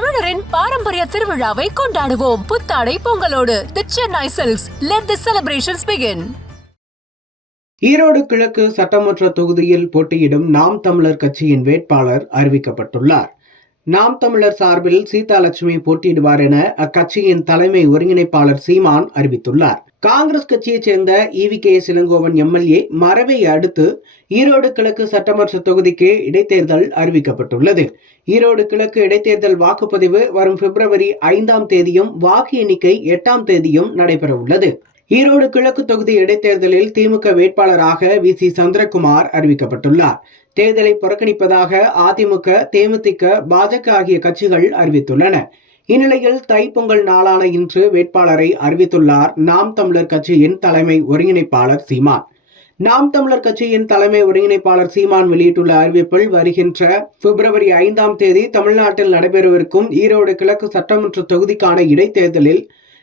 தமிழரின் பாரம்பரிய திருவிழாவை கொண்டாடுவோம். புத்தாடை பொங்கலோடு the Chennai silks. Let the celebrations begin. Erode கிழக்கு சட்டமன்ற தொகுதியில் போட்டியிடும் நாம் தமிழர் கட்சியின் வேட்பாளர் அறிவிக்கப்பட்டுள்ளார். நாம் தமிழர் சார்பில் சீதாலட்சுமி போட்டியிடுவார் என அக்கட்சியின் தலைமை ஒருங்கிணைப்பாளர் சீமான் அறிவித்துள்ளார். காங்கிரஸ் கட்சியைச் சேர்ந்த EVKS இளங்கோவன் MLA மறைவை அடுத்து ஈரோடு கிழக்கு சட்டமன்ற தொகுதிக்கு இடைத்தேர்தல் அறிவிக்கப்பட்டுள்ளது. ஈரோடு கிழக்கு இடைத்தேர்தல் வாக்குப்பதிவு வரும் February 5 வாக்கு எண்ணிக்கை 8 நடைபெற உள்ளது. ஈரோடு கிழக்கு தொகுதி இடைத்தேர்தலில் திமுக வேட்பாளராக VC சந்திரகுமார் அறிவிக்கப்பட்டுள்ளார். தேர்தலை புறக்கணிப்பதாக அதிமுக, தேமுதிக, பாஜக ஆகிய கட்சிகள் அறிவித்துள்ளன. இந்நிலையில் தைப்பொங்கல் நாளான இன்று வேட்பாளரை அறிவித்துள்ளார் நாம் தமிழர் கட்சியின் தலைமை ஒருங்கிணைப்பாளர் சீமான். நாம் தமிழர் கட்சியின் தலைமை ஒருங்கிணைப்பாளர் சீமான் வெளியிட்டுள்ள அறிவிப்பில் வருகின்ற February 5 தமிழ்நாட்டில் நடைபெறவிருக்கும் ஈரோடு கிழக்கு சட்டமன்ற தொகுதிக்கான இடைத்தேர்தலில்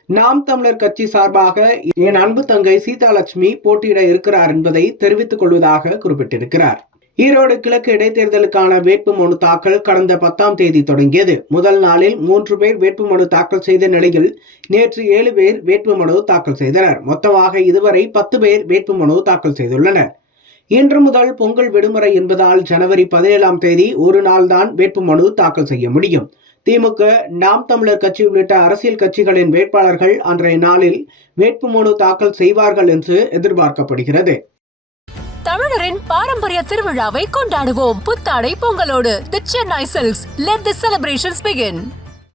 நாம் தமிழர் கட்சி சார்பாக என் அன்பு தங்கை சீதாலட்சுமி போட்டியிட இருக்கிறார் என்பதை தெரிவித்துக் கொள்வதாக குறிப்பிட்டிருக்கிறார். ஈரோடு கிழக்கு இடைத்தேர்தலுக்கான வேட்புமனு தாக்கல் கடந்த 10 தொடங்கியது. முதல் நாளில் 3 பேர் வேட்புமனு தாக்கல் செய்த நிலையில் நேற்று 7 பேர் வேட்புமனு தாக்கல் செய்தனர். மொத்தமாக இதுவரை 10 பேர் வேட்புமனு தாக்கல் செய்துள்ளனர். இன்று முதல் பொங்கல் விடுமுறை என்பதால் January 17 ஒரு நாள் தான் வேட்புமனு தாக்கல் செய்ய முடியும். திமுக, நாம் தமிழர் கட்சி உள்ளிட்ட அரசியல் கட்சிகளின் வேட்பாளர்கள் அன்றைய நாளில் வேட்புமனு தாக்கல் செய்வார்கள் என்று எதிர்பார்க்கப்படுகிறது. தமிழரின் பாரம்பரிய திருவிழாவை கொண்டாடுவோம். புத்தாடை பொங்கலோடு the Chennai silks. Let the celebrations begin.